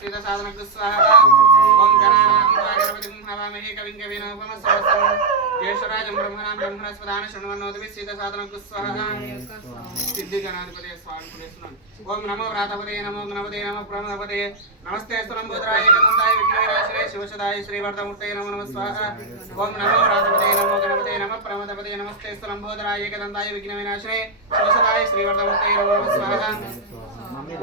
सीता साधनक स्वाहा ओम गणानां हवामहे कविं कवीनामुपमश्रवस्तमं ज्येष्ठराजं ब्रह्मणां ब्रह्मणस्पदान शृण्वन्नोतिभिः सीता साधनक स्वाहा सिद्धि गणाधिपते स्वाहा ओम नमो व्रातपते नमो गणपते नमो प्रमदपते नमस्ते स्तुलंबोदराय एकदन्ताय विघ्नविनाशिने शिवसदाय श्रीवरदमूर्तये नमो नमः स्वाहा ओम नमो व्रातपते नमो गणपते नमो प्रमदपते नमस्ते स्तुलंबोदराय एकदन्ताय विघ्नविनाशिने शिवसदाय श्रीवरदमूर्तये नमो नमः स्वाहा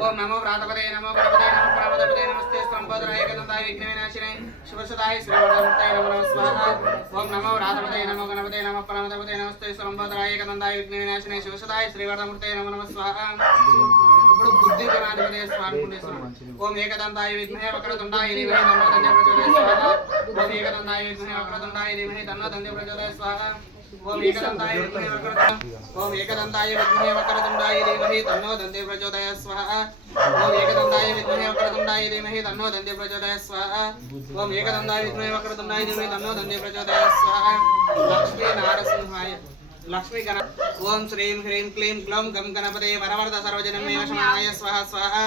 ओम नमो व्रातपते नमो गणपते नमो प्रमदपते नमस्ते स्तुलंबोदराय एकदन्ताय विघ्नविनाशिने शिवसदाय श्रीवरदमूर्तये नमो नमः स्वाहा ओम नमो व्रातपते नमो गणपते नमो प्रमदपते नमस्ते स्तुलंबोदराय एकदन्ताय विघ्नविनाशिने शिवसदाय श्रीवरदमूर्तये नमो नमः स्वाहा ఇప్పుడు బుద్ధి గణాధిపతి స్వామి ఓం ఏకదంతాయ విద్మహే వక్రతుండాయ ధీమహి తన్నో దండే ప్రచోదయాత్ స్వాహా ఓం ఏకదంతాయ విద్మహే వక్రతుండాయ ధీమహి తన్నో దండే ప్రచోదయాత్ స్వాహా ఓం ఏకదంతాయ విద్మహే వక్రతుండాయ ధీమహి తన్నో దండే ప్రచోదయాత్ స్వాహా ఓం ఏకదంతాయ విద్మహే వక్రతుండాయ ధీమహి తన్నో దండే ప్రచోదయాత్ స్వాహా ఓం ఏకదంతాయ విద్మహే వక్రతుండాయ ధీమహి తన్నో దండే ప్రచోదయాత్ స్వాహా లక్ష్మీ నారసింహాయ लक्ष्मी गण ओम श्रीं ह्रीं क्लीं ग्लौं गं गणपते वरवरद सर्वजनमे वशमानाय स्वाहा स्वाहा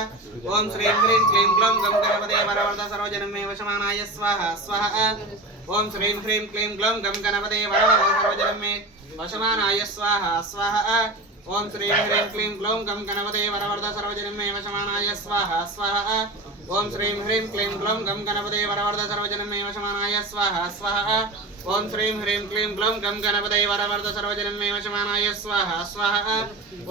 ओम श्रीं ह्रीं क्लीं ग्लौं गं गणपते वरवरद सर्वजनमे वशमानाय स्वाहा स्वाहा ओम श्रीं ह्रीं क्लीं ग्लौं गं गणपते वरवरद सर्वजनमे वशमानाय स्वाहा स्वाहा ओम श्रीं ह्रीं क्लीं ग्लौं गं गणपते वरवरद सर्वजनमे वशमानाय स्वाहा स्वाहा ओम श्रीं ह्रीं क्लीं ग्लौं गं गणपते वरवरद सर्वजनमे वशमानाय स्वाहा स्वाहा ओम श्रीं ह्रीं क्लीं ग्लौं गं गणपते वरवरद सर्वजनमे वशमानाय स्वाहा स्वाहा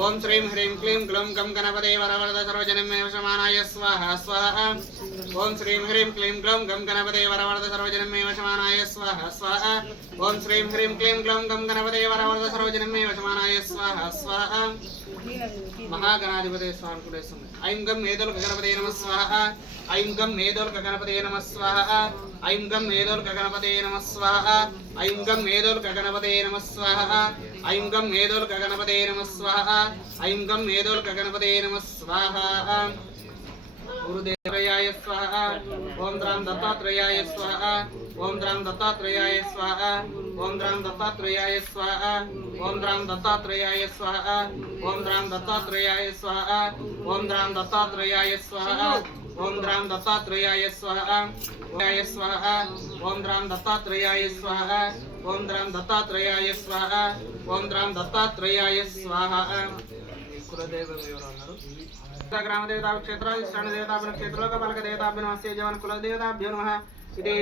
ओम श्रीं ह्रीं क्लीं ग्लौं गं गणपते वरवरद सर्वजनमे वशमानाय स्वाहा स्वाहा ओम श्रीं ह्रीं क्लीं ग्लौं गं गणपते वरवरद सर्वजनमे वशमानाय स्वाहा स्वाहा ओम श्रीं ह्रीं क्लीं ग्लौं गं गणपते वरवरद सर्वजनमे वशमानाय स्वाहा स्वाहा महागणाधिपते स्वाहा ऐं गं मेदोल गणपते नमः स्वाहा ऐं गं मेदोल गणपते नमः स्वाहा ऐं गं मेदोल गणपते नमः स्वाहा ऐं गं मेदोल गणपते नमः स्वाहा ऐं गं मेदोल गणपते नमः स्वाहा ऐं गं मेदोल गणपते नमः स्वाहा गुरुदेवाय स्वाहा ओम द्रां दत्तात्रेयाय स्वाहा ओम द्रां दत्तात्रेयाय स्वाहा ओम द्रां दत्तात्रेयाय स्वाहा ओम द्रां दत्तात्रेयाय स्वाहा ओम द्रां दत्तात्रेयाय स्वाहा ओम द्रां दत्तात्रेयाय स्वाहा ओम द्रां दत्तात्रेयाय स्वाहा ओम स्वाहा ओम द्रां दत्तात्रेयाय स्वाहा ओम द्रां दत्तात्रेयाय स्वाहा ओम द्रां दत्तात्रेयाय स्वाहा कुलदेव ग्राम देवता क्षेत्र शरण देवता क्षेत्रों का बलक देवताभ्यो नमस्ते जवन कुल देवताभ्यो नमः इति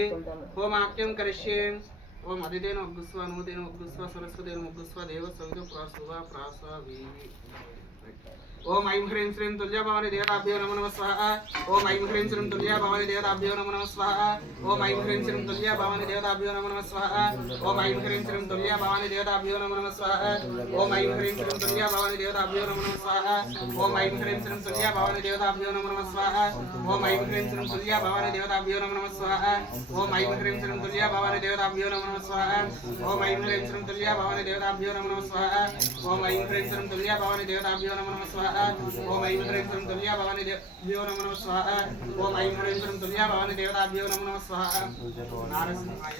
होमाख्यं करिष्ये ओम अदितेन उग्गस्व अनुमतेन उग्गस्व सरस्वतेन उग्गस्व देव सवितो प्रासुवा प्रासवी ओम ऐं ह्रीं श्रीं तुल्या भवानी देवताभ्यो नमो नमः स्वाहा ओम ऐं ह्रीं श्रीं तुल्या भवानी देवताभ्यो नमो नमः स्वाहा ओम ऐं ह्रीं श्रीं तुल्या भवानी देवताभ्यो नमो नमः स्वाहा ओम ऐं ह्रीं श्रीं तुल्या भवानी देवताभ्यो नमो नमः स्वाहा ओम ऐं ह्रीं श्रीं तुल्या भवानी देवताभ्यो नमो नमः स्वाहा ओम ऐं ह्रीं श्रीं तुल्या भवानी देवताभ्यो नमो नमः स्वाहा ओम ऐं ह्रीं श्रीं तुल्या भवानी देवताभ्यो नमो नमः स्वाहा ओम ऐं ह्रीं श्रीं तुल्या भवानी देवताभ्यो नमो नमः स्वाहा ओम ऐं ह्रीं श्रीं तुल्या भवानी देवताभ्यो नमो नमः स्वाहा ओम ऐं ह्रीं श्रीं तुल्या भवानी देवताभ्यो नमो नमः स्वाहा ओम ऐं ह्रीं श्रीं तुल्या भवानी देवताभ्यो नमो नमः स्वाहा ओम ऐं ह्रीं श्रीं तुल्या भवानी देवताभ्यो नमो नमः स्वाहा नारसिंहाय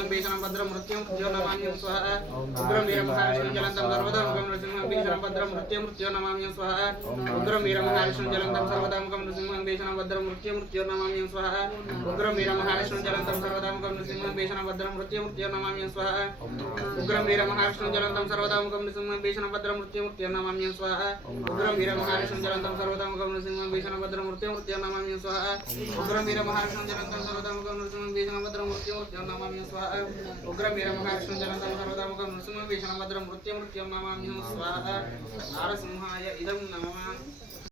बीजनं भद्रं मृत्युं जो नमाम्यं स्वाहा उग्रं वीरं महाविष्णुं जलन्तं सर्वदा मुखं नृसिंहं बीजनं भद्रं मृत्यो नमाम्यं स्वाहा उग्रं वीरं महाविष्णुं जलन्तं सर्वदा मुखं नृसिंहं बीजनं भद्रं मृत्यो नमाम्यं स्वाहा उग्रं वीरं महाविष्णुं जलन्तं सर्वदा मुखं नृसिंहं बीजनं भद्रं मृत्यो नमाम्यं स्वाहा उग्रं वीरं महाविष्णुं जलन्तं सर्वदा मुखं नृसिंहं बीजनं भद्रं मृत्यो नमाम्यं स्वाहा उग्रं वीरं महाविष्णुं जलन्तं सर्वदा मुखं नृसिंहं बीजनं भद्रं मृत्यो नमाम्यं स्वाहा उग्रं वीरं महाविष्णुं जलन्तं सर्वदा मुखं नृसिंहं बीजनं भद्रं मृत्यो नमाम्यं स्वाहा उग्रं वीरं महाविष्णुं जलन्तं सर्वदा मुखं नृसिंहं बीजनं भद्रं मृत्यो नमाम्यं स्वाहा नारसिंहाय इदं नमः।